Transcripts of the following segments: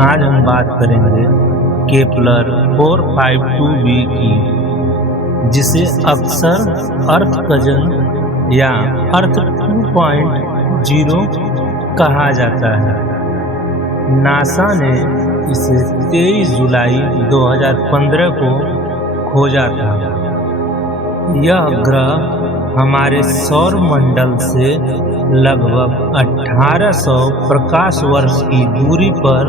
आज हम बात करेंगे केपलर 452b की, जिसे अक्सर अर्थ कजन या अर्थ 2.0 कहा जाता है। नासा ने इसे 23 जुलाई 2015 को खोजा था। यह ग्रह हमारे सौर मंडल से लगभग 1800 प्रकाश वर्ष की दूरी पर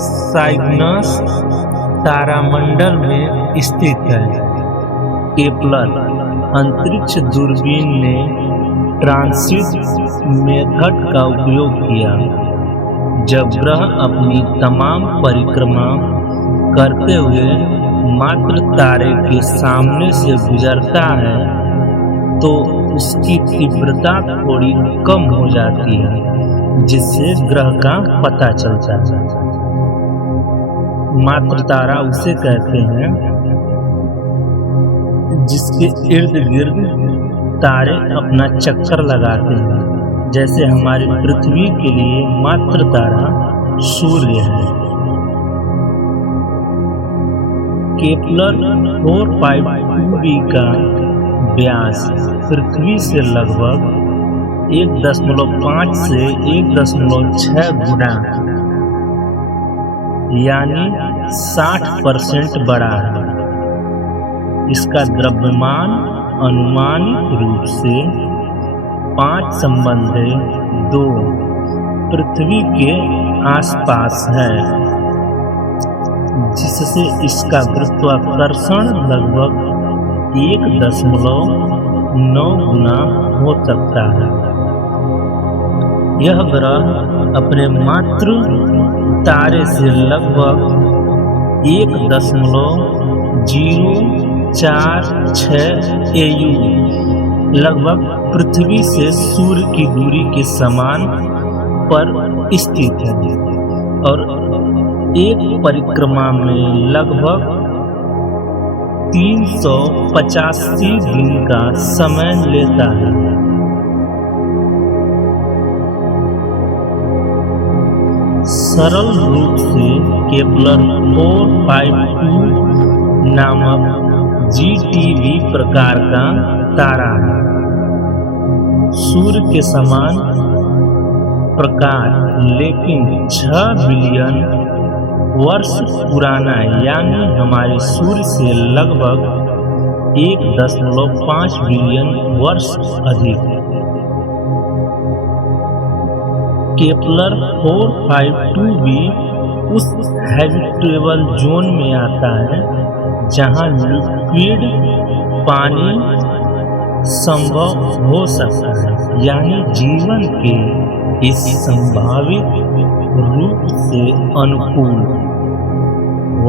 साइग्नस तारामंडल में स्थित है। केपलर अंतरिक्ष दूरबीन ने ट्रांसिट मेथड का उपयोग किया। जब ग्रह अपनी तमाम परिक्रमा करते हुए मात्र तारे के सामने से गुजरता है तो उसकी तीव्रता थोड़ी कम हो जाती है, जिससे ग्रह का पता चलता है। मात्र तारा उसे कहते हैं जिसके इर्द गिर्द तारे अपना चक्कर लगाते हैं। जैसे हमारी पृथ्वी के लिए मात्र तारा सूर्य है। केपलर 452b का व्यास पृथ्वी से लगभग 1.5 से 1.6 गुना यानी 60% बड़ा है। इसका द्रव्यमान अनुमानित रूप से 5 संबंधी 2 पृथ्वी के आसपास है, जिससे इसका गुरुत्वाकर्षण लगभग 1.9 गुना हो सकता है। यह ग्रह अपने मातृ तारे से लगभग 1.046 AU लगभग पृथ्वी से सूर्य की दूरी के समान पर स्थित है और एक परिक्रमा में लगभग 385 दिन का समय लेता है। सरल रूप से केपलर 452 नामक GTV प्रकार का तारा है। सूर्य के समान प्रकार, लेकिन 6 बिलियन वर्ष पुराना, यानी हमारे सूर्य से लगभग 1.5 बिलियन वर्ष अधिक। केपलर 452b उस हैबिटेबल जोन में आता है जहां लिक्विड पानी संभव हो सकता है, यानी जीवन के इस संभावित रूप से अनुकूल।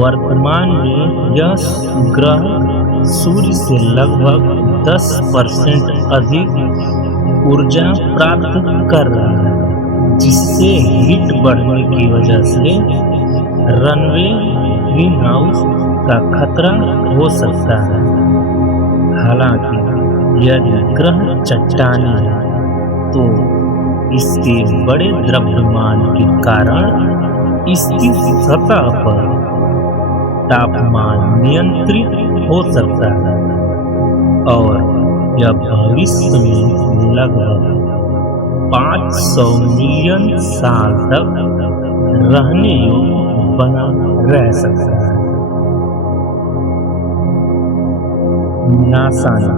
वर्तमान में यह ग्रह सूर्य से लगभग 10% अधिक ऊर्जा प्राप्त कर रहा है, जिससे हीट बढ़ने की वजह से रनवे ग्रीनहाउस का खतरा हो सकता है। हालांकि यदि ग्रह चट्टानी है तो इसके बड़े द्रव्यमान के कारण इसकी सतह पर तापमान नियंत्रित हो सकता है और यह भविष्य में लगभग 500 मिलियन साल तक रहने योग्य बना रह सकता है। नासा ने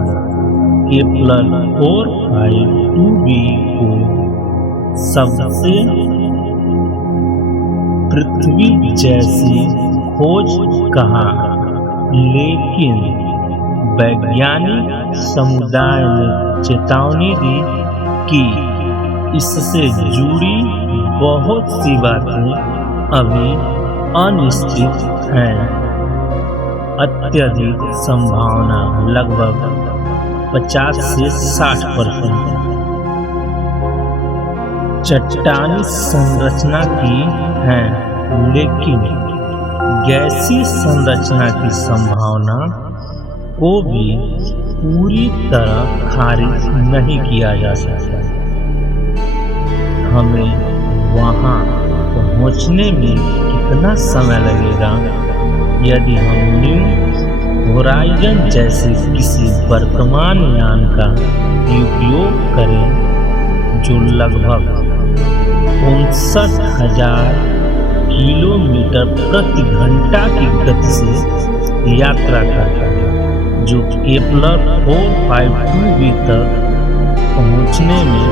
केपलर 452b को सबसे पृथ्वी जैसी खोज कहा, लेकिन वैज्ञानिक समुदाय ने चेतावनी दी कि इससे जुड़ी बहुत सी बातें अभी अनिश्चित हैं। अत्यधिक संभावना लगभग 50 से 60%। चट्टानी संरचना की है, लेकिन गैसीय संरचना की संभावना को भी पूरी तरह खारिज नहीं किया जा सकता। हमें वहां पहुंच पहुंचने में कितना समय लगेगा? यदि हम न्यू होराइजन जैसे किसी वर्तमान यान का उपयोग करें जो लगभग 59,000 किलोमीटर प्रति घंटा की गति से यात्रा करता है, जो केपलर 452b तक पहुंचने में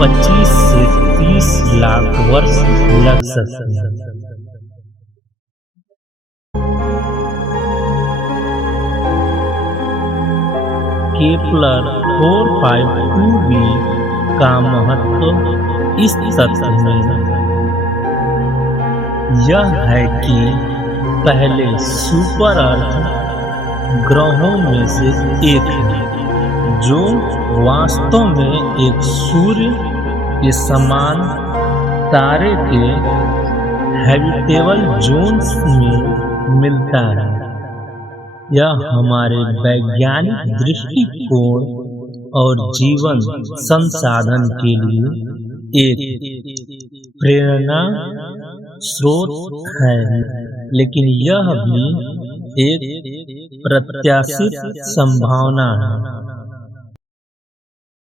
25 से 30 लाख वर्ष लग सकते हैं। केपलर 452b का महत्व इस तथ्य में यह है कि पहले सुपर अर्थ ग्रहों में से एक है जो वास्तव में एक सूर्य के समान तारे के हैबिटेबल जोन्स में मिलता है। यह हमारे वैज्ञानिक दृष्टिकोण और जीवन संसाधन के लिए एक प्रेरणा स्रोत है, लेकिन यह भी एक प्रत्याशित संभावना है।